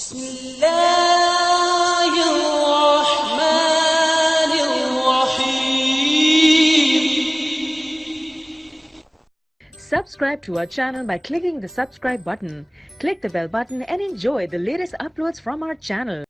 بسم الله الرحمن الرحيم. Subscribe to our channel by clicking the subscribe button. Click the bell button and enjoy the latest uploads from our channel.